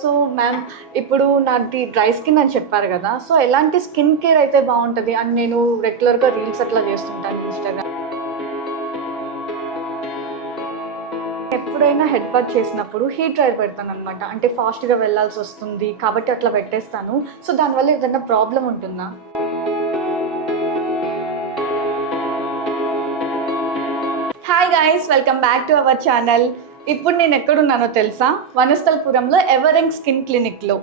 So ma'am, ఇప్పుడు నాది dry skin అని చెప్పారు కదా! సో ఎలాంటి స్కిన్ కేర్ అయితే బావుంటది? అండ్ నేను రెగ్యులర్‌గా రీల్స్ అట్లా చేస్తుంటాను ఇన్‌స్టాగ్రామ్. ఎప్పుడైనా హెడ్ బాత్ చేసినప్పుడు హీట్ ఆయిల్ పెడతాననమాట. అంటే ఫాస్ట్‌గా వెళ్ళాల్సొస్తుంది కాబట్టి అట్లా పెట్టేస్తాను. సో దానివల్ల ఏదన్నా ప్రాబ్లమ్ ఉంటుందా? Hi guys, welcome back to our channel. ఇప్పుడు నేను ఎక్కడున్నానో తెలుసా? వనస్థలపురంలో ఎవరెంగ్ స్కిన్ క్లినిక్‌లో.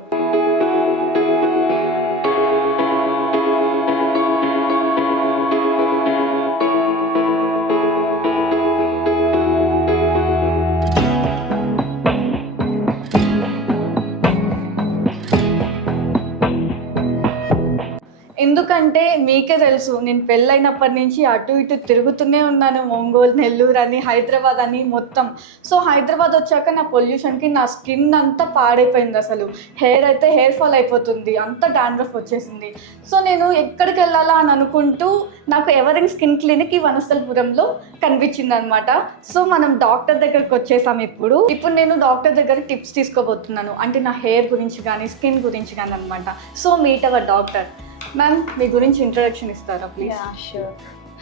ఎందుకంటే మీకే తెలుసు, నేను పెళ్ళైనప్పటి నుంచి అటు ఇటు తిరుగుతూనే ఉన్నాను. ఒంగోలు, నెల్లూరు అని, హైదరాబాద్ అని మొత్తం. సో హైదరాబాద్ వచ్చాక నా పొల్యూషన్‌కి నా స్కిన్ అంతా పాడైపోయింది అసలు. హెయిర్ ఫాల్ అయిపోతుంది. అంత డాండ్రఫ్ వచ్చేసింది. సో నేను ఎక్కడికెళ్ళాలా అని అనుకుంటూ నాకు ఎవరెంగ్ స్కిన్ క్లినిక్ ఈ వనస్థలపురంలో కనిపించిందనమాట. సో మనం డాక్టర్ దగ్గరికి వచ్చేసాం ఇప్పుడు. ఇప్పుడు నేను డాక్టర్ దగ్గర టిప్స్ తీసుకోబోతున్నాను. అంటే నా హెయిర్ గురించి కానీ, స్కిన్ గురించి కానీ అనమాట. So meet our doctor. Ma'am, మీ గురించి ఇంట్రొడక్షన్ ఇస్తారా please? Yeah, sure.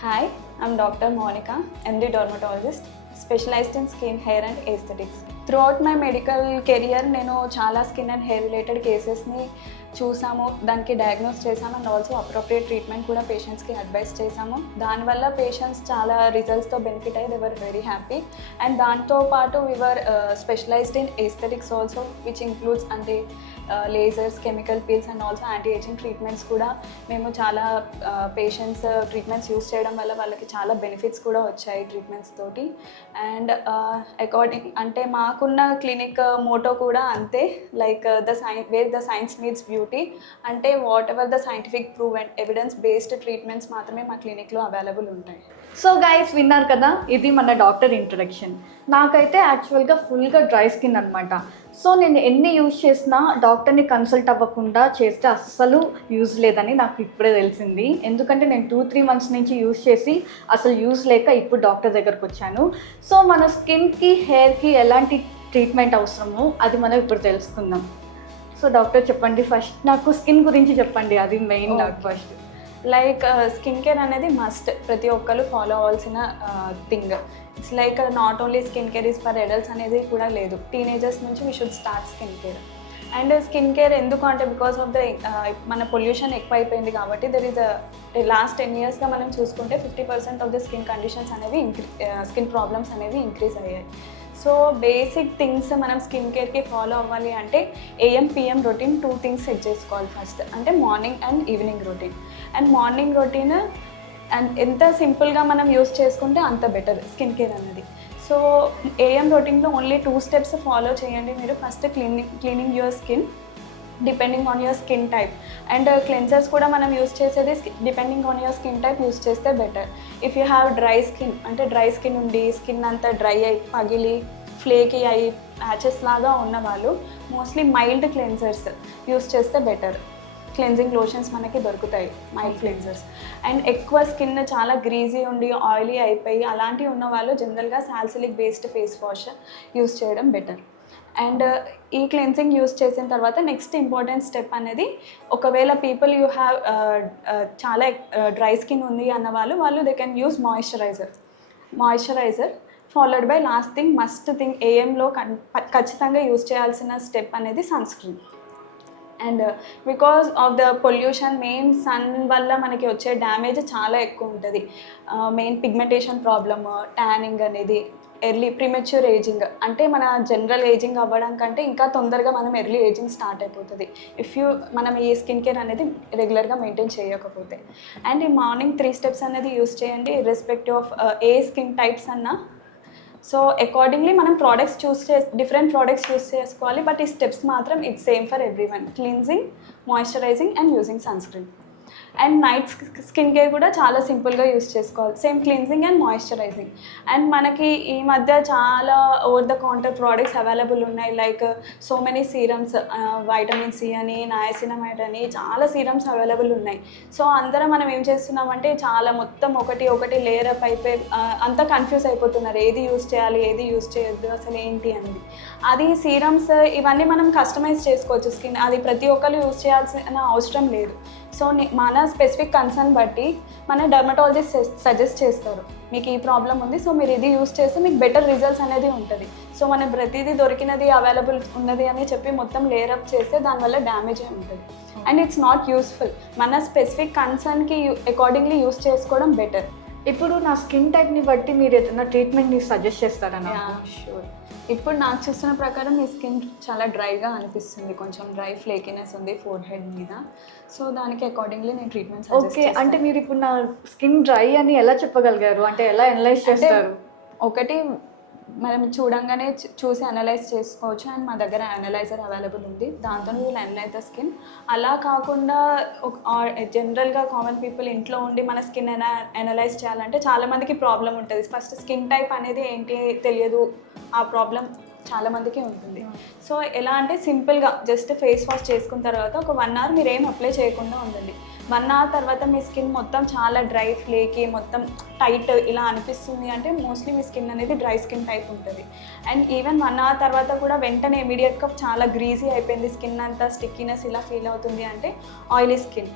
Hi, I'm Dr. Monica, MD dermatologist, specialized in skin, hair and aesthetics. Throughout my medical career, నేను చాలా స్కిన్ అండ్ హెయిర్ రిలేటెడ్ కేసెస్ని చూసాము, దానికి డయాగ్నోస్ చేసాము అండ్ ఆల్సో అప్రోప్రియేట్ ట్రీట్మెంట్ కూడా పేషెంట్స్కి అడ్వైస్ చేసాము. దానివల్ల పేషెంట్స్ చాలా రిజల్ట్స్తో బెనిఫిట్ అయ్యి they were very happy. And దాంతోపాటు we are specialised in aesthetics also, which includes అంటే lasers, chemical peels and also anti ageing treatments కూడా మేము చాలా పేషెంట్స్ ట్రీట్మెంట్స్ యూస్ చేయడం వల్ల వాళ్ళకి చాలా బెనిఫిట్స్ కూడా వచ్చాయి ట్రీట్మెంట్స్ తోటి. అండ్ అకార్డింగ్ అంటే మాకున్న క్లినిక్ మోటో కూడా అంతే, like where the science meets beauty. అంటే whatever the scientific prove and evidence based treatments మాత్రమే మా క్లినిక్లో అవైలబుల్ ఉంటాయి. సో గైస్, విన్నారు కదా, ఇది మన డాక్టర్ ఇంట్రడక్షన్. నాకైతే యాక్చువల్గా ఫుల్గా డ్రై స్కిన్ అనమాట. సో నేను ఎన్ని యూజ్ చేసినా డాక్టర్ని కన్సల్ట్ అవ్వకుండా చేస్తే అస్సలు యూజ్ లేదని నాకు ఇప్పుడే తెలిసింది. ఎందుకంటే నేను 2-3 మంత్స్ నుంచి యూజ్ చేసి అసలు యూజ్ లేక ఇప్పుడు డాక్టర్ దగ్గరకు వచ్చాను. సో మన స్కిన్కి, హెయిర్కి ఎలాంటి ట్రీట్మెంట్ అవసరమో అది మనం ఇప్పుడు తెలుసుకుందాం. సో డాక్టర్ చెప్పండి, ఫస్ట్ నాకు స్కిన్ గురించి చెప్పండి, అది మెయిన్ నాకు ఫస్ట్. లైక్ స్కిన్ కేర్ అనేది మస్ట్, ప్రతి ఒక్కరు ఫాలో అవ్వాల్సిన thing. It's like not only skin care is for adults అనేది కూడా లేదు, టీనేజర్స్ నుంచి we should start skin care. And skin care ఎందుకు అంటే బికాస్ ఆఫ్ ద మన పొల్యూషన్ ఎక్కువ అయిపోయింది కాబట్టి దెర్ ఈజ్ లాస్ట్ 10 yearsగా మనం చూసుకుంటే 50% ఆఫ్ ద స్కిన్ కండిషన్స్ అనేవి స్కిన్ ప్రాబ్లమ్స్ అనేవి ఇంక్రీజ్ అయ్యాయి. సో బేసిక్ థింగ్స్ మనం స్కిన్ కేర్కి ఫాలో అవ్వాలి అంటే AM PM routine 2 things set చేసుకోవాలి ఫస్ట్. అంటే morning and evening routine. And morning routine and ఎంత సింపుల్గా మనం యూస్ చేసుకుంటే అంత బెటర్ స్కిన్ కేర్ అనేది. సో AM రొటీన్లో ఓన్లీ 2 steps ఫాలో చేయండి మీరు. First cleaning your skin depending on your skin type. And cleansers కూడా మనం యూస్ చేసేది depending on your skin type use చేస్తే better. If you have dry skin, అంటే dry skin ఉండి skin అంతా డ్రై అయి పగిలి ఫ్లేకీ అయి ప్యాచెస్ లాగా ఉన్న వాళ్ళు మోస్ట్లీ మైల్డ్ క్లెన్సర్స్ యూస్ చేస్తే బెటర్. క్లెన్జింగ్ లోషన్స్ మనకి దొరుకుతాయి, మైల్డ్ క్లెన్సర్స్. అండ్ ఎక్కువ స్కిన్ చాలా గ్రీజీ ఉండి ఆయిలీ అయిపోయి అలాంటివి ఉన్న వాళ్ళు జనరల్గా salicylic based face wash use చేయడం బెటర్. అండ్ ఈ క్లెన్సింగ్ యూస్ చేసిన తర్వాత నెక్స్ట్ ఇంపార్టెంట్ స్టెప్ అనేది, ఒకవేళ పీపుల్ యూ హ్యావ్ చాలా డ్రై స్కిన్ ఉంది అన్న వాళ్ళు they can use moisturiser followed by last thing must thing AMలో ఖచ్చితంగా యూస్ చేయాల్సిన స్టెప్ అనేది sunscreen. And because of the pollution, main sun వల్ల మనకి వచ్చే డ్యామేజ్ చాలా ఎక్కువ ఉంటుంది. మెయిన్ పిగ్మెంటేషన్ ప్రాబ్లమ్, ట్యానింగ్ అనేది, ఎర్లీ ప్రీమెచ్యూర్ ఏజింగ్, అంటే మన జనరల్ ఏజింగ్ అవ్వడం కంటే ఇంకా తొందరగా మనం ఎర్లీ ఏజింగ్ స్టార్ట్ అయిపోతుంది మనం ఈ స్కిన్ కేర్ అనేది రెగ్యులర్గా మెయింటైన్ చేయకపోతే. అండ్ ఈ మార్నింగ్ 3 steps అనేది యూస్ చేయండి ఇర్రెస్పెక్టివ్ ఆఫ్ ఏ స్కిన్ టైప్స్ అన్నా. సో అకార్డింగ్లీ మనం డిఫరెంట్ ప్రోడక్ట్స్ చూస్ చేసుకోవాలి. బట్ ఈ స్టెప్స్ మాత్రం it's same for every one: cleansing, moisturising and using sunscreen. And night skin care కూడా చాలా సింపుల్గా యూస్ చేసుకోవాలి, same cleansing and moisturising. And మనకి ఈ మధ్య చాలా over the counter products available ఉన్నాయి, like so many serums, vitamin C అని, నయాసినమైడ్ అని, చాలా సీరమ్స్ అవైలబుల్ ఉన్నాయి. సో అందరం మనం ఏం చేస్తున్నామంటే చాలా మొత్తం ఒకటి లేయర్ అప్ అయిపోయి అంతా కన్ఫ్యూజ్ అయిపోతున్నారు, ఏది యూస్ చేయాలి ఏది యూస్ చేయొద్దు అసలు ఏంటి అనేది. అది సీరమ్స్ ఇవన్నీ మనం కస్టమైజ్ చేసుకోవచ్చు స్కిన్, అది ప్రతి ఒక్కరు యూస్ చేయాల్సిన అవసరం లేదు. సో మన స్పెసిఫిక్ కన్సర్న్ బట్టి మన డర్మటాలజిస్ట్ సజెస్ట్ చేస్తారు, మీకు ఈ ప్రాబ్లం ఉంది సో మీరు ఇది యూస్ చేస్తే మీకు బెటర్ రిజల్ట్స్ అనేది ఉంటుంది. సో మనం ప్రతిదీ దొరికినది అవైలబుల్ ఉన్నది అని చెప్పి మొత్తం లేయర్ అప్ చేస్తే దానివల్ల డ్యామేజ్ ఉంటుంది అండ్ ఇట్స్ నాట్ యూస్ఫుల్. మన స్పెసిఫిక్ కన్సర్న్కి అకార్డింగ్లీ యూస్ చేసుకోవడం బెటర్. ఇప్పుడు నా స్కిన్ టైప్ని బట్టి మీరు ఏదైనా ట్రీట్మెంట్ని సజెస్ట్ చేస్తారన్నా? షూర్. ఇప్పుడు నాకు చూస్తున్న ప్రకారం మీ స్కిన్ చాలా డ్రైగా అనిపిస్తుంది, కొంచెం డ్రై ఫ్లేకినెస్ ఉంది ఫోర్ హెడ్ మీద. సో దానికి అకార్డింగ్లీ నేను ట్రీట్మెంట్ ఓకే, అంటే మీరు ఇప్పుడు నా స్కిన్ డ్రై అని ఎలా చెప్పగలిగారు, అంటే ఎలా అనలైజ్ చేస్తారు? ఒకటి మనం చూడంగానే చూసి అనలైజ్ చేసుకోవచ్చు అండ్ మా దగ్గర అనలైజర్ అవైలబుల్ ఉంది, దాంతో విల్ అనలైజ్ ద స్కిన్. అలా కాకుండా జనరల్గా కామన్ పీపుల్ ఇంట్లో ఉండి మన స్కిన్ అనలైజ్ చేయాలంటే చాలామందికి ప్రాబ్లం ఉంటుంది. ఫస్ట్ స్కిన్ టైప్ అనేది ఏంటి తెలియదు, ఆ ప్రాబ్లం చాలామందికి ఉంటుంది. సో ఎలా అంటే సింపుల్గా జస్ట్ ఫేస్ వాష్ చేసుకున్న తర్వాత ఒక 1 hour మీరు ఏం అప్లై చేయకుండా ఉండండి. 1 hour తర్వాత మీ స్కిన్ మొత్తం చాలా డ్రై ఫ్లేకి మొత్తం టైట్ ఇలా అనిపిస్తుంది అంటే మోస్ట్లీ మీ స్కిన్ అనేది డ్రై స్కిన్ టైప్ ఉంటుంది. అండ్ ఈవెన్ 1 hour తర్వాత కూడా వెంటనే ఇమీడియట్గా చాలా గ్రీజీ అయిపోయింది స్కిన్ అంతా స్టిక్కీనెస్ ఇలా ఫీల్ అవుతుంది అంటే ఆయిలీ స్కిన్.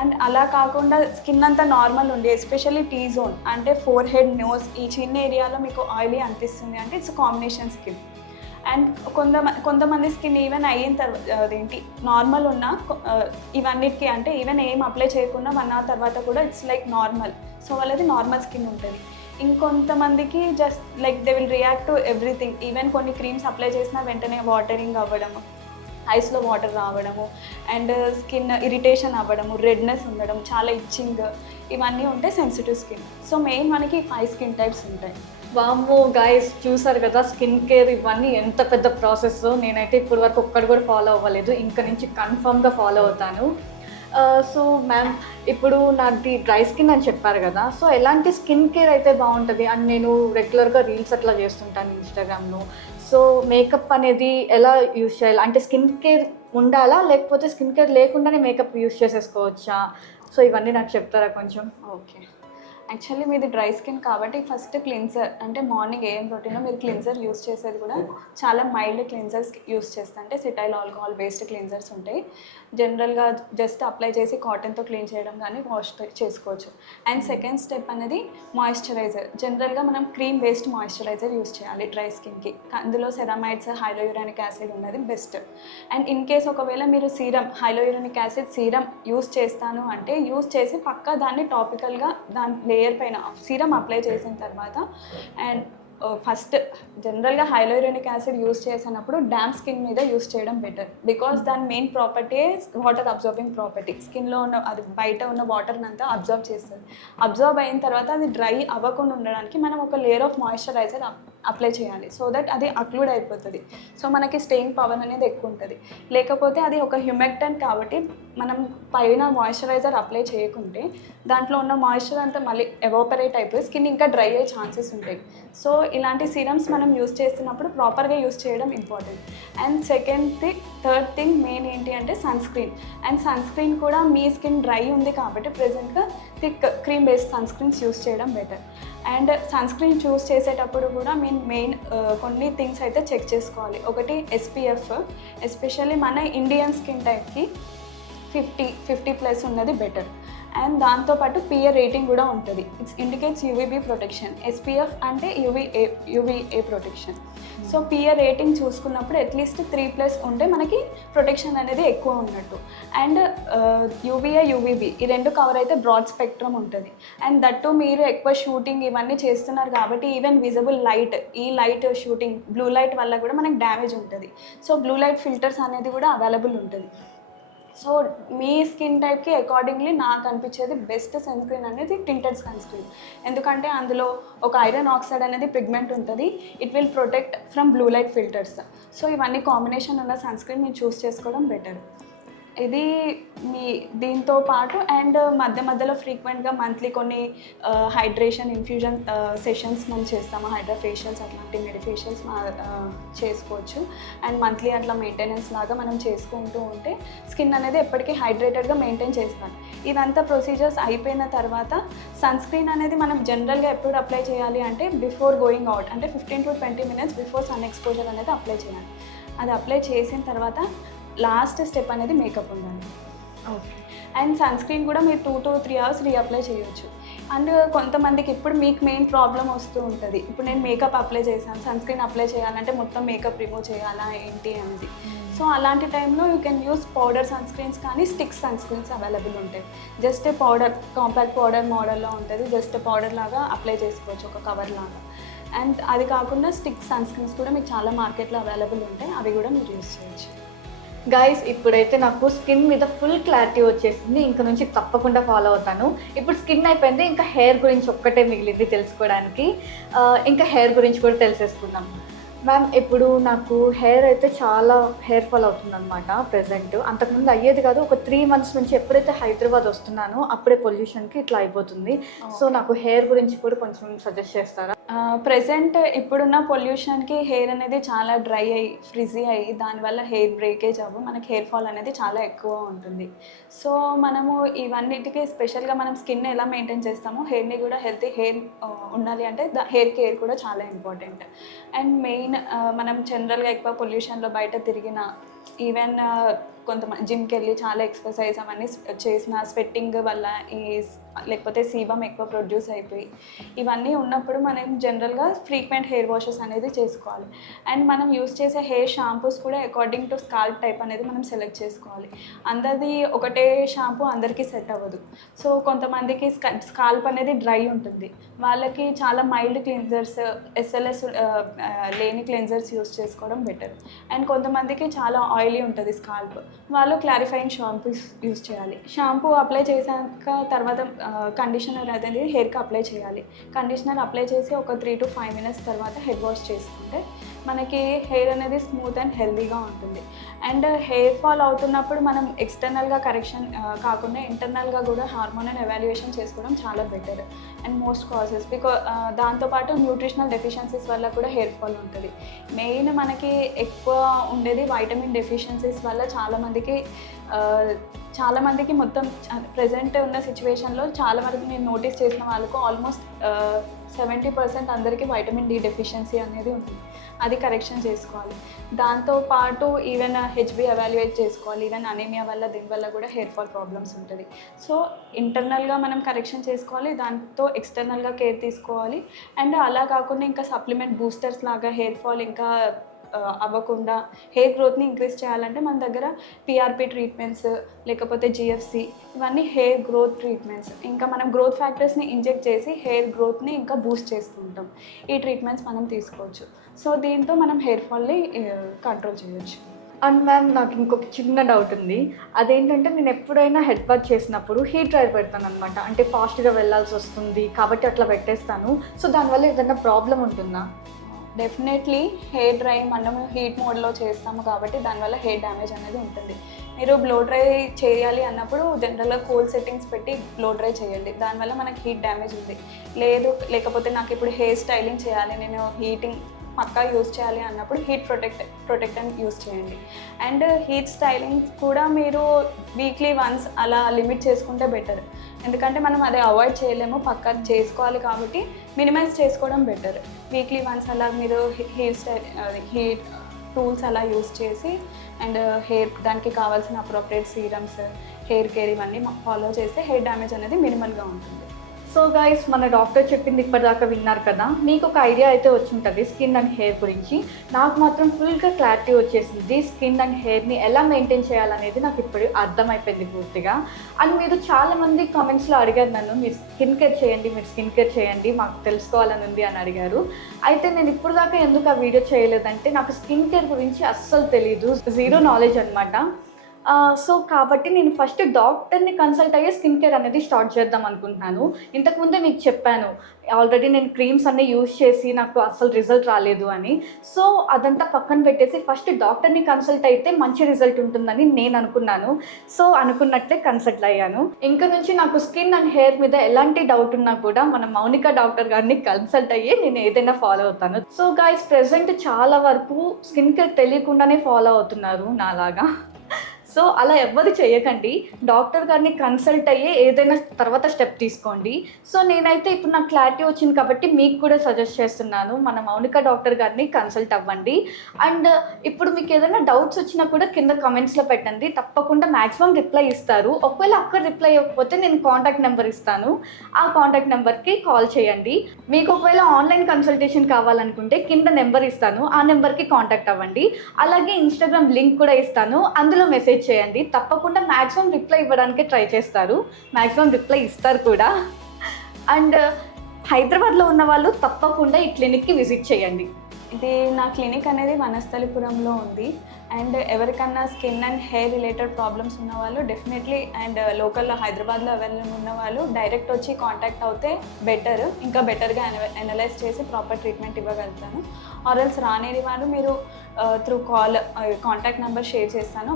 అండ్ అలా కాకుండా స్కిన్ అంతా నార్మల్ ఉంది, ఎస్పెషల్లీ టీ జోన్ అంటే ఫోర్ హెడ్, నోస్ ఈ చిన్న ఏరియాలో మీకు ఆయిలీ అనిపిస్తుంది అంటే ఇట్స్ కాంబినేషన్ స్కిన్. అండ్ కొంతమంది స్కిన్ ఈవెన్ అయిన తర్వాత అదేంటి నార్మల్ ఉన్న ఇవన్నిటికీ అంటే ఈవెన్ ఏం అప్లై చేయకుండా 1 hour తర్వాత కూడా ఇట్స్ లైక్ నార్మల్, సో వాళ్ళది నార్మల్ స్కిన్ ఉంటుంది. ఇంకొంతమందికి just like they will react to everything, even కొన్ని క్రీమ్స్ అప్లై చేసినా వెంటనే వాటరింగ్ అవ్వడము, ఐస్లో వాటర్ రావడము అండ్ స్కిన్ ఇరిటేషన్ అవ్వడము, రెడ్నెస్ ఉండడం, చాలా ఇచ్చింగ్, ఇవన్నీ ఉంటే సెన్సిటివ్ స్కిన్. సో మెయిన్ మనకి 5 స్కిన్ టైప్స్ ఉంటాయి. వామ్మో గైస్, చూసారు కదా స్కిన్ కేర్ ఇవన్నీ ఎంత పెద్ద ప్రాసెస్. నేనైతే ఇప్పటి వరకు ఒక్కటి కూడా ఫాలో అవ్వలేదు, ఇంకా నుంచి కన్ఫర్మ్గా ఫాలో అవుతాను. సో మ్యామ్, ఇప్పుడు నాది డ్రై స్కిన్ అని చెప్పారు కదా, సో ఎలాంటి స్కిన్ కేర్ అయితే బాగుంటుంది? అండ్ నేను రెగ్యులర్గా రీల్స్ అట్లా చేస్తుంటాను ఇన్స్టాగ్రామ్లో. సో మేకప్ అనేది ఎలా యూజ్ చేయాలి, అంటే స్కిన్ కేర్ ఉండాలా లేకపోతే స్కిన్ కేర్ లేకుండానే మేకప్ యూజ్ చేసేసుకోవచ్చా? సో ఇవన్నీ నాకు చెప్తారా కొంచెం? ఓకే, యాక్చువల్లీ మీది డ్రై స్కిన్ కాబట్టి ఫస్ట్ క్లిన్జర్ అంటే మార్నింగ్ ఏం రొటీనో మీరు క్లిన్జర్ యూస్ చేసేది కూడా చాలా మైల్డ్ క్లిన్జర్స్ యూస్ చేస్తా, అంటే సిటైల్ ఆల్కహాల్ బేస్డ్ క్లిన్జర్స్ ఉంటాయి. జనరల్గా జస్ట్ అప్లై చేసి కాటన్తో క్లీన్ చేయడం కానీ వాష్ చేసుకోవచ్చు. అండ్ సెకండ్ స్టెప్ అనేది మాయిశ్చరైజర్. జనరల్గా మనం క్రీమ్ బేస్డ్ మాయిశ్చరైజర్ యూస్ చేయాలి డ్రై స్కిన్కి, అందులో సెరామైడ్స్, హైలోయూరానిక్ యాసిడ్ ఉన్నది బెస్ట్. అండ్ ఇన్ కేస్ ఒకవేళ మీరు సీరం హైలోయూరానిక్ యాసిడ్ సీరం యూస్ చేస్తాను అంటే యూస్ చేసి పక్కా దాన్ని టాపికల్గా దాని లేయర్ పైన సీరం అప్లై చేసిన తర్వాత అండ్ ఫస్ట్ జనరల్గా హైలోయూరానిక్ యాసిడ్ యూస్ చేసినప్పుడు డ్యామ్ స్కిన్ మీద యూస్ చేయడం బెటర్, బికాస్ దాని main property water absorbing property. స్కిన్లో ఉన్న అది బయట ఉన్న వాటర్ని అంతా అబ్జార్బ్ చేస్తుంది. అబ్జార్బ్ అయిన తర్వాత అది డ్రై అవ్వకుండా ఉండడానికి మనం ఒక లేయర్ ఆఫ్ మాయిశ్చరైజర్ అప్లై చేయాలి, సో దట్ అది అక్లూడ్ అయిపోతుంది. సో మనకి స్టేయింగ్ పవర్ అనేది ఎక్కువ ఉంటుంది. లేకపోతే అది ఒక హ్యూమెక్టెంట్ కాబట్టి మనం పైన మాయిశ్చరైజర్ అప్లై చేయకుంటే దాంట్లో ఉన్న మాయిశ్చర్ అంతా మళ్ళీ ఎవాపరేట్ అయిపోయి స్కిన్ ఇంకా డ్రై అయ్యే ఛాన్సెస్ ఉంటాయి. సో ఇలాంటి సీరమ్స్ మనం యూస్ చేస్తున్నప్పుడు ప్రాపర్గా యూస్ చేయడం important. And third thing main ఏంటి అంటే sunscreen. And sunscreen కూడా మీ స్కిన్ డ్రై ఉంది కాబట్టి ప్రెజెంట్గా thick cream based sunscreens use చేయడం better. And sunscreen choose చేసేటప్పుడు కూడా మెయిన్ కొన్ని థింగ్స్ అయితే చెక్ చేసుకోవాలి. ఒకటి SPF, ఎస్పెషల్లీ మన ఇండియన్ స్కిన్ టైప్కి 50+ ఉన్నది బెటర్. అండ్ దాంతోపాటు PA రేటింగ్ కూడా ఉంటుంది, it's indicates UVB protection. SPF అంటే UVA protection. So PA rating చూసుకున్నప్పుడు అట్లీస్ట్ 3+ ఉంటే మనకి ప్రొటెక్షన్ అనేది ఎక్కువ ఉన్నట్టు. అండ్ UVA, UVB ఈ రెండు కవర్ అయితే బ్రాడ్ స్పెక్ట్రమ్ ఉంటుంది. అండ్ దట్టు మీరు ఎక్కువ షూటింగ్ ఇవన్నీ చేస్తున్నారు కాబట్టి ఈవెన్ విజిబుల్ లైట్, ఈ లైట్ షూటింగ్ బ్లూ లైట్ వల్ల కూడా మనకి డ్యామేజ్ ఉంటుంది. సో బ్లూ లైట్ ఫిల్టర్స్ అనేది కూడా అవైలబుల్ ఉంటుంది. సో మీ స్కిన్ టైప్కి అకార్డింగ్లీ నాకు అనిపించేది బెస్ట్ సన్ స్క్రీన్ అనేది టింటెడ్ సన్ స్క్రీన్, ఎందుకంటే అందులో ఒక ఐరన్ ఆక్సైడ్ అనేది పిగ్మెంట్ ఉంటుంది, it will protect from blue light filters. So ఇవన్నీ కాంబినేషన్ ఉన్న సన్ స్క్రీన్ మీరు చూస్ చేసుకోవడం బెటర్. ఇది మీ దీంతో పాటు అండ్ మధ్య మధ్యలో ఫ్రీక్వెంట్గా మంత్లీ కొన్ని హైడ్రేషన్ ఇన్ఫ్యూజన్ సెషన్స్ మనం చేస్తాము. హైడ్రా ఫేషియల్స్ అట్లాంటి మెడిఫేషియల్స్ చేసుకోవచ్చు. అండ్ మంత్లీ అట్లా మెయింటెనెన్స్ లాగా మనం చేసుకుంటూ ఉంటే స్కిన్ అనేది ఎప్పటికీ హైడ్రేటెడ్గా మెయింటైన్ చేస్తాం. ఇదంతా ప్రొసీజర్స్ అయిపోయిన తర్వాత సన్ స్క్రీన్ అనేది మనం జనరల్గా ఎప్పుడు అప్లై చేయాలి అంటే బిఫోర్ గోయింగ్ అవుట్, అంటే 15 to 20 minutes before sun exposure అనేది అప్లై చేయాలి. అది అప్లై చేసిన తర్వాత లాస్ట్ స్టెప్ అనేది మేకప్ ఉండాలి. ఓకే. అండ్ సన్ స్క్రీన్ కూడా మీరు 2 to 3 hours రీఅప్లై చేయొచ్చు. అండ్ కొంతమందికి ఇప్పుడు మీకు మెయిన్ ప్రాబ్లం వస్తూ ఉంటుంది, ఇప్పుడు నేను మేకప్ అప్లై చేశాను, సన్ స్క్రీన్ అప్లై చేయాలంటే మొత్తం మేకప్ రిమూవ్ చేయాలా ఏంటి అనేది. సో అలాంటి టైంలో you can use powder sunscreens కానీ స్టిక్ సన్ స్క్రీన్స్ అవైలబుల్ ఉంటాయి. జస్ట్ పౌడర్, కాంపాక్ట్ పౌడర్ మోడల్లో ఉంటుంది, జస్ట్ పౌడర్ లాగా అప్లై చేసుకోవచ్చు ఒక కవర్ లాగా. అండ్ అది కాకుండా స్టిక్ సన్ స్క్రీన్స్ కూడా మీకు చాలా మార్కెట్లో అవైలబుల్ ఉంటాయి, అవి కూడా మీరు యూస్ చేయొచ్చు. గైస్, ఇప్పుడైతే నాకు స్కిన్ మీద ఫుల్ క్లారిటీ వచ్చేసింది. ఇంక నుంచి తప్పకుండా ఫాలో అవుతాను. ఇప్పుడు స్కిన్ అయిపోయింది, ఇంకా హెయిర్ గురించి ఒక్కటే మిగిలింది తెలుసుకోవడానికి. ఇంకా హెయిర్ గురించి కూడా తెలిసేసుకుందాం. మ్యామ్, ఇప్పుడు నాకు హెయిర్ అయితే చాలా హెయిర్ ఫాల్ అవుతుందన్నమాట ప్రెజెంట్. అంతకుముందు అయ్యేది కాదు. ఒక 3 months నుంచి ఎప్పుడైతే హైదరాబాద్ వస్తున్నానో అప్పుడే పొల్యూషన్కి ఇట్లా అయిపోతుంది. సో నాకు హెయిర్ గురించి కూడా కొంచెం సజెస్ట్ చేస్తారా? ప్రెసెంట్ ఇప్పుడున్న పొల్యూషన్కి హెయిర్ అనేది చాలా డ్రై అయ్యి ఫ్రిజీ అయ్యి దానివల్ల హెయిర్ బ్రేకేజ్ అవ్వ మనకి హెయిర్ ఫాల్ అనేది చాలా ఎక్కువ ఉంటుంది. సో మనము ఇవన్నిటికీ స్పెషల్గా మనం స్కిన్ ఎలా మెయింటైన్ చేస్తామో హెయిర్ని కూడా హెల్తీ హెయిర్ ఉండాలి అంటే హెయిర్ కేర్ కూడా చాలా ఇంపార్టెంట్. అండ్ మెయిన్ మనం జనరల్గా ఎక్కువ పొల్యూషన్లో బయట తిరిగిన, ఈవెన్ కొంతమంది జిమ్కి వెళ్ళి చాలా ఎక్సర్సైజ్ అవన్నీ చేసిన స్వెట్టింగ్ వల్ల లేకపోతే సీబమ్ ఎక్కువ ప్రొడ్యూస్ అయిపోయి ఇవన్నీ ఉన్నప్పుడు మనం జనరల్గా ఫ్రీక్వెంట్ హెయిర్ వాషెస్ అనేది చేసుకోవాలి. అండ్ మనం యూస్ చేసే హెయిర్ షాంపూస్ కూడా అకార్డింగ్ టు స్కాల్ప్ టైప్ అనేది మనం సెలెక్ట్ చేసుకోవాలి. అందరిది ఒకటే షాంపూ అందరికీ సెట్ అవ్వదు. సో కొంతమందికి స్కాల్ప్ అనేది డ్రై ఉంటుంది, వాళ్ళకి చాలా మైల్డ్ క్లెన్జర్స్, ఎస్ఎల్ఎస్ లేని క్లెన్జర్స్ యూస్ చేసుకోవడం బెటర్. అండ్ కొంతమందికి చాలా ఆయిలీ ఉంటుంది స్కాల్ప్, వాళ్ళు క్లారిఫైయింగ్ షాంపూస్ యూస్ చేయాలి. షాంపూ అప్లై చేశాక తర్వాత కండిషనర్ అనేది హెయిర్కి అప్లై చేయాలి. కండిషనర్ అప్లై చేసి ఒక 3 to 5 minutes తర్వాత హెడ్ వాష్ చేసుకుంటే మనకి హెయిర్ అనేది స్మూత్ అండ్ హెల్దీగా ఉంటుంది. అండ్ హెయిర్ ఫాల్ అవుతున్నప్పుడు మనం ఎక్స్టర్నల్గా కరెక్షన్ కాకుండా ఇంటర్నల్గా కూడా హార్మోనల్ ఎవాల్యుయేషన్ చేసుకోవడం చాలా బెటర్. అండ్ మోస్ట్ కాజెస్ దాంతోపాటు న్యూట్రిషనల్ డెఫిషియన్సీస్ వల్ల కూడా హెయిర్ ఫాల్ ఉంటుంది. మెయిన్ మనకి ఎక్కువ ఉండేది వైటమిన్ డెఫిషియన్సీస్ వల్ల చాలామందికి మొత్తం ప్రజెంట్ ఉన్న సిచ్యువేషన్లో చాలా వరకు నేను నోటీస్ చేసిన వాళ్ళకు ఆల్మోస్ట్ 70% అందరికీ వైటమిన్ డి డెఫిషియన్సీ అనేది ఉంటుంది. అది కరెక్షన్ చేసుకోవాలి. దాంతోపాటు ఈవెన్ హెచ్బి ఎవాల్యుయేట్ చేసుకోవాలి. ఈవెన్ అనీమియా వల్ల దీనివల్ల కూడా హెయిర్ ఫాల్ ప్రాబ్లమ్స్ ఉంటుంది. సో ఇంటర్నల్గా మనం కరెక్షన్ చేసుకోవాలి, దాంతో ఎక్స్టర్నల్గా కేర్ తీసుకోవాలి. అండ్ అలా కాకుండా ఇంకా సప్లిమెంట్ బూస్టర్స్ లాగా హెయిర్ ఫాల్ ఇంకా అవ్వకుండా హెయిర్ గ్రోత్ని ఇంక్రీజ్ చేయాలంటే మన దగ్గర పిఆర్పి ట్రీట్మెంట్స్ లేకపోతే జిఎఫ్సి, ఇవన్నీ హెయిర్ గ్రోత్ ట్రీట్మెంట్స్. ఇంకా మనం గ్రోత్ ఫ్యాక్టర్స్ని ఇంజెక్ట్ చేసి హెయిర్ గ్రోత్ని ఇంకా బూస్ట్ చేస్తూ ఉంటాం. ఈ ట్రీట్మెంట్స్ మనం తీసుకోవచ్చు. సో దీంతో మనం హెయిర్ ఫాల్ని కంట్రోల్ చేయొచ్చు. అండ్ మ్యామ్, నాకు ఇంకొక చిన్న డౌట్ ఉంది. అదేంటంటే నేను ఎప్పుడైనా హెడ్ బాత్ చేసినప్పుడు హీట్ డ్రైర్ పెడతాను అనమాట. అంటే ఫాస్ట్గా వెళ్ళాల్సి వస్తుంది కాబట్టి అట్లా పెట్టేస్తాను. సో దానివల్ల ఏదైనా ప్రాబ్లం ఉంటుందా? డెఫినెట్లీ హెయిర్ డ్రై మనము హీట్ మోడ్లో చేస్తాము కాబట్టి దానివల్ల హెయిర్ డ్యామేజ్ అనేది ఉంటుంది. మీరు బ్లో డ్రై చేయాలి అన్నప్పుడు జనరల్గా కూల్ సెట్టింగ్స్ పెట్టి బ్లో డ్రై చేయండి, దానివల్ల మనకి హీట్ డ్యామేజ్ ఉంది. లేకపోతే నాకు ఇప్పుడు హెయిర్ స్టైలింగ్ చేయాలి, నేను హీటింగ్ పక్కా యూస్ చేయాలి అన్నప్పుడు హీట్ ప్రొటెక్టెంట్ యూస్ చేయండి. అండ్ హీట్ స్టైలింగ్ కూడా మీరు వీక్లీ వన్స్ అలా లిమిట్ చేసుకుంటే బెటర్. ఎందుకంటే మనం అది అవాయిడ్ చేయలేము, పక్కా చేసుకోవాలి కాబట్టి మినిమైజ్ చేసుకోవడం బెటర్. వీక్లీ వన్స్ అలా మీరు హీట్ టూల్స్ అలా యూస్ చేసి అండ్ హెయిర్ దానికి కావాల్సిన అప్రోప్రియేట్ సీరమ్స్, హెయిర్ కేర్ ఇవన్నీ ఫాలో చేస్తే హెయిర్ డ్యామేజ్ అనేది మినిమల్గా ఉంటుంది. సో గైస్, మన డాక్టర్ చెప్పింది ఇప్పటిదాకా విన్నారు కదా. మీకు ఒక ఐడియా అయితే వచ్చి ఉంటుంది స్కిన్ అండ్ హెయిర్ గురించి. నాకు మాత్రం ఫుల్గా క్లారిటీ వచ్చేసింది. స్కిన్ అండ్ హెయిర్ని ఎలా మెయింటైన్ చేయాలనేది నాకు ఇప్పుడు అర్థమైపోయింది పూర్తిగా. అండ్ మీరు చాలామంది కామెంట్స్లో అడిగారు నన్ను, మీరు స్కిన్ కేర్ చేయండి మాకు తెలుసుకోవాలని ఉంది అని అడిగారు. అయితే నేను ఇప్పుడు దాకా ఎందుకు ఆ వీడియో చేయలేదంటే నాకు స్కిన్ కేర్ గురించి అస్సలు తెలీదు, జీరో నాలెడ్జ్ అనమాట. సో కాబట్టి నేను ఫస్ట్ డాక్టర్ని కన్సల్ట్ అయ్యే స్కిన్ కేర్ అనేది స్టార్ట్ చేద్దాం అనుకుంటున్నాను. ఇంతకుముందే మీకు చెప్పాను ఆల్రెడీ నేను క్రీమ్స్ అన్నీ యూజ్ చేసి నాకు అసలు రిజల్ట్ రాలేదు అని. సో అదంతా పక్కన పెట్టేసి ఫస్ట్ డాక్టర్ని కన్సల్ట్ అయితే మంచి రిజల్ట్ ఉంటుందని నేను అనుకున్నాను. సో అనుకున్నట్లే కన్సల్ట్ అయ్యాను. ఇంకా నుంచి నాకు స్కిన్ అండ్ హెయిర్ మీద ఎలాంటి డౌట్ ఉన్నా కూడా మన మౌనిక డాక్టర్ గారిని కన్సల్ట్ అయ్యి నేను ఏదైనా ఫాలో అవుతాను. సో గైస్ ప్రెసెంట్ చాలా వరకు స్కిన్ కేర్ తెలియకుండానే ఫాలో అవుతున్నారు నాలాగా. సో అలా ఎవ్వరు చేయకండి, డాక్టర్ గారిని కన్సల్ట్ అయ్యే ఏదైనా తర్వాత స్టెప్ తీసుకోండి. సో నేనైతే ఇప్పుడు నాకు క్లారిటీ వచ్చింది కాబట్టి మీకు కూడా సజెస్ట్ చేస్తున్నాను, మన మౌనిక డాక్టర్ గారిని కన్సల్ట్ అవ్వండి. అండ్ ఇప్పుడు మీకు ఏదైనా డౌట్స్ వచ్చినా కూడా కింద కమెంట్స్లో పెట్టండి, తప్పకుండా మ్యాక్సిమం రిప్లై ఇస్తారు. ఒకవేళ అక్కడ రిప్లై ఇవ్వకపోతే నేను కాంటాక్ట్ నెంబర్ ఇస్తాను, ఆ కాంటాక్ట్ నెంబర్కి కాల్ చేయండి. మీకు ఒకవేళ ఆన్లైన్ కన్సల్టేషన్ కావాలనుకుంటే కింద నెంబర్ ఇస్తాను, ఆ నెంబర్కి కాంటాక్ట్ అవ్వండి. అలాగే ఇన్స్టాగ్రామ్ లింక్ కూడా ఇస్తాను, అందులో మెసేజ్ చేయండి. తప్పకుండా మ్యాక్సిమం రిప్లై ఇవ్వడానికి ట్రై చేస్తారు, మ్యాక్సిమం రిప్లై ఇస్తారు కూడా. అండ్ హైదరాబాద్లో ఉన్న వాళ్ళు తప్పకుండా ఈ క్లినిక్కి విజిట్ చేయండి. ఇది నా క్లినిక్ అనేది వనస్థలిపురంలో ఉంది. అండ్ ఎవరికన్నా skin and hair related problems ఉన్న వాళ్ళు డెఫినెట్లీ, అండ్ లోకల్లో హైదరాబాద్లో అవైలబుల్ ఉన్న వాళ్ళు డైరెక్ట్ వచ్చి కాంటాక్ట్ అవుతే బెటర్, ఇంకా బెటర్గా అనలైజ్ చేసి ప్రాపర్ ట్రీట్మెంట్ ఇవ్వగలుగుతాను. ఆర్ఎల్స్ రానేది వాళ్ళు మీరు త్రూ కాంటాక్ట్ నెంబర్ షేర్ చేస్తాను,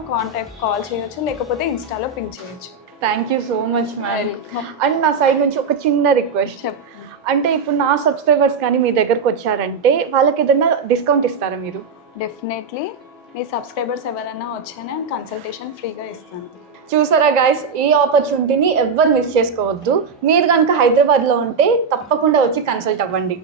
కాల్ చేయొచ్చు, లేకపోతే ఇన్స్టాలో పింక్ చేయొచ్చు. Thank you so much ma'am. And నా సైడ్ నుంచి ఒక చిన్న రిక్వెస్ట్, అంటే ఇప్పుడు నా సబ్స్క్రైబర్స్ కానీ మీ దగ్గరకు వచ్చారంటే వాళ్ళకి ఏదైనా డిస్కౌంట్ ఇస్తారా మీరు? డెఫినెట్లీ మీ సబ్స్క్రైబర్స్ ఎవరైనా వచ్చానా కన్సల్టేషన్ ఫ్రీగా ఇస్తాను. చూసారా గైస్, ఈ ఆపర్చునిటీని ఎవ్వరు మిస్ చేసుకోవద్దు. మీరు కనుక హైదరాబాద్లో ఉంటే తప్పకుండా వచ్చి కన్సల్ట్ అవ్వండి.